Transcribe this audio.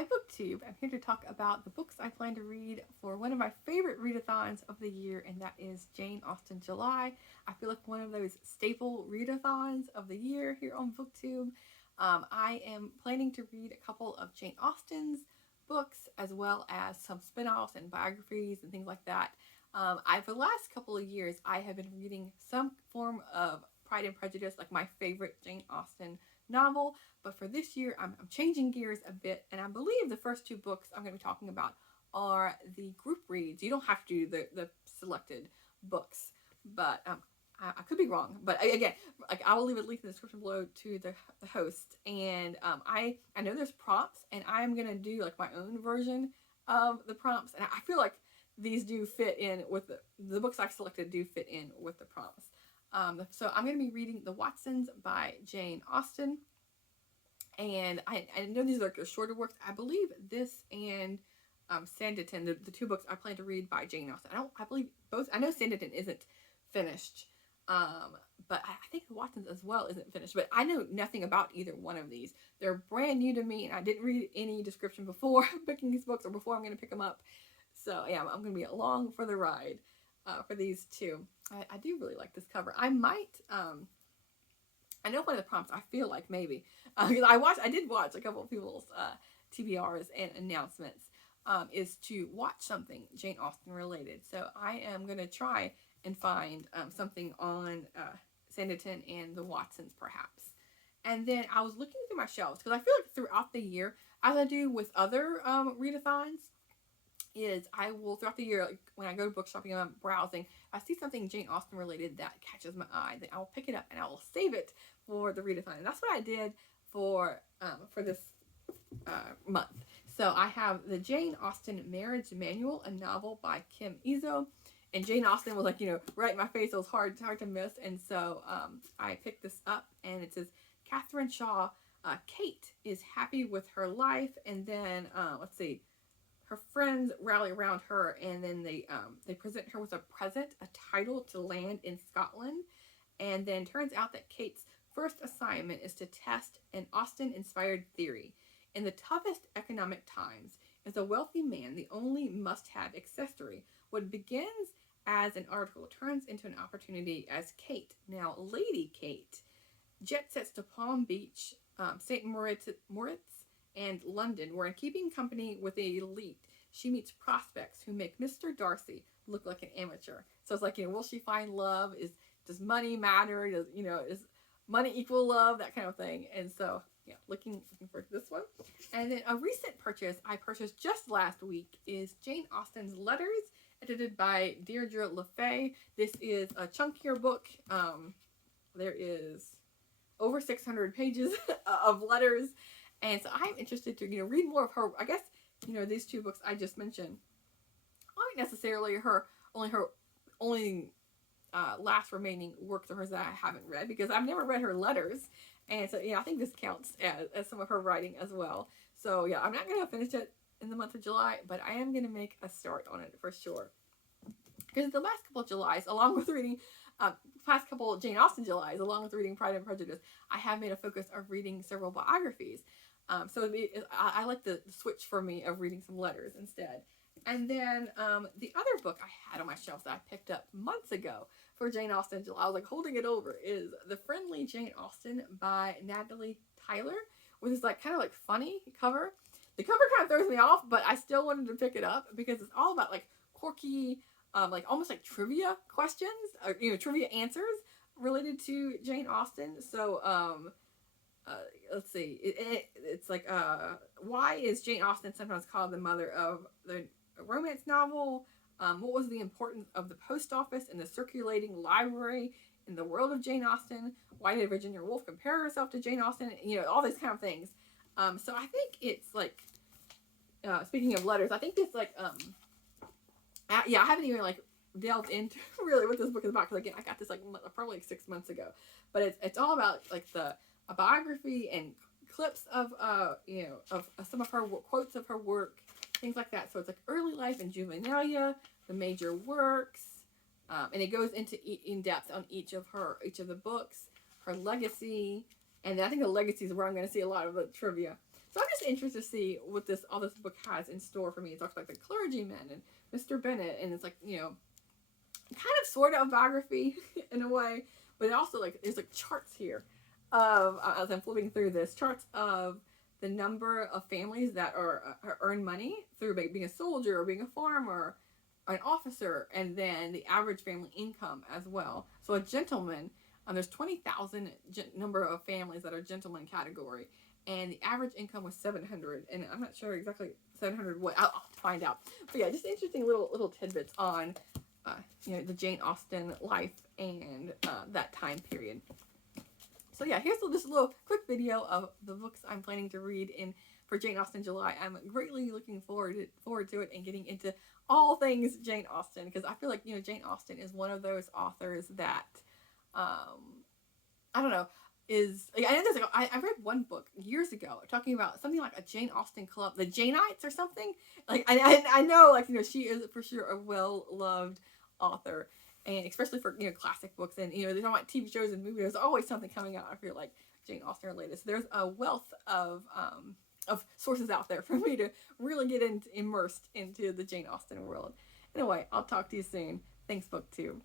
Hi BookTube. I'm here to talk about the books I plan to read for one of my favorite readathons of the year, and that is Jane Austen July. I feel like one of those staple readathons of the year here on BookTube. I am planning to read a couple of Jane Austen's books as well as some spin-offs and biographies and things like that. For the last couple of years, I have been reading some form of Pride and Prejudice, like my favorite Jane Austen novel. But for this year, I'm changing gears a bit, and I believe the first two books I'm going to be talking about are the group reads. You don't have to do the selected books, but I could be wrong. But again, like I will leave a link in the description below to the host, and I know there's prompts, and I am going to do like my own version of the prompts, and I feel like these do fit in with the books I've selected do fit in with the prompts. So I'm going to be reading The Watsons by Jane Austen. And I know these are like the shorter works. I believe this and Sanditon, the two books I plan to read by Jane Austen. I believe both. I know Sanditon isn't finished, but I think The Watsons as well isn't finished. But I know nothing about either one of these. They're brand new to me, and I didn't read any description before picking these books or before I'm going to pick them up. So yeah, I'm going to be along for the ride for these two. I do really like this cover. I might. I know one of the prompts I feel like maybe because I did watch a couple of people's TBRs and announcements is to watch something Jane Austen related. So I am gonna try and find something on Sanditon and the Watsons perhaps. And then I was looking through my shelves because I feel like throughout the year, as I do with other readathons, is I will throughout the year, like when I go to book shopping and I'm browsing, I see something Jane Austen related that catches my eye, then I will pick it up and I will save it for the readathon. And that's what I did for this month. So I have the Jane Austen Marriage Manual, a novel by Kim Izzo. And Jane Austen was like, right in my face. It was hard to miss. And so I picked this up, and it says, Catherine Shaw, Kate is happy with her life. And then, let's see, her friends rally around her, and then they present her with a present, a title to land in Scotland. And then turns out that Kate's first assignment is to test an Austen-inspired theory. In the toughest economic times, is a wealthy man the only must-have accessory? What begins as an article turns into an opportunity as Kate, now Lady Kate, jet sets to Palm Beach, St. Moritz, and London, where in keeping company with the elite, she meets prospects who make Mr. Darcy look like an amateur. So it's like, will she find love? Does money matter? Is money equal love? That kind of thing. And so, yeah, looking forward to this one. And then a recent purchase I purchased just last week is Jane Austen's Letters, edited by Deirdre Faye. This is a chunkier book. There is over 600 pages of letters. And so I'm interested to, read more of her. I guess, these two books I just mentioned aren't necessarily her only last remaining works of hers that I haven't read, because I've never read her letters. And so, I think this counts as some of her writing as well. So, yeah, I'm not going to finish it in the month of July, but I am going to make a start on it for sure. Because the last couple of Julys, along with reading past couple of Jane Austen Julys, along with reading Pride and Prejudice, I have made a focus of reading several biographies. So I like the switch for me of reading some letters instead. And then the other book I had on my shelf that I picked up months ago for Jane Austen July, I was like holding it over, is The Friendly Jane Austen by Natalie Tyler, with this like kind of like funny cover. The cover kind of throws me off, but I still wanted to pick it up because it's all about like quirky, like almost like trivia questions, or, trivia answers related to Jane Austen. So let's see, it's like why is Jane Austen sometimes called the mother of the romance novel? What was the importance of the post office and the circulating library in the world of Jane Austen? Why did Virginia Woolf compare herself to Jane Austen? All these kind of things. So I think it's like, speaking of letters, I think it's like, I haven't even like delved into really what this book is about, because again, I got this like probably like 6 months ago. But it's all about like a biography and clips of some of her quotes of her work, things like that. So it's like early life and juvenilia, the major works, and it goes into in depth on each of the books, her legacy, and I think the legacy is where I'm going to see a lot of the trivia. So I'm just interested to see what all this book has in store for me. It talks about the clergyman and Mr. Bennet, and it's like, you know, kind of sort of a biography in a way, but it also, like, there's like charts here of, as I'm flipping through this, charts of the number of families that earn money through being a soldier or being a farmer or an officer, and then the average family income as well. So a gentleman, there's 20,000 number of families that are gentleman category, and the average income was 700, and I'm not sure exactly 700 what. I'll have to find out. But yeah, just interesting little tidbits on you know, the Jane Austen life and that time period. So yeah, here's just a little quick video of the books I'm planning to read for Jane Austen July. I'm greatly looking forward to it and getting into all things Jane Austen, because I feel like, you know, Jane Austen is one of those authors that I don't know, I know there's like, I read one book years ago talking about something like a Jane Austen club, the Janeites or something. Like I know, like, you know, she is for sure a well-loved author, and especially for, you know, classic books, and, you know, they're talking about TV shows and movies. There's always something coming out, I feel like, Jane Austen related. So there's a wealth of sources out there for me to really get immersed into the Jane Austen world. Anyway, I'll talk to you soon. Thanks, BookTube.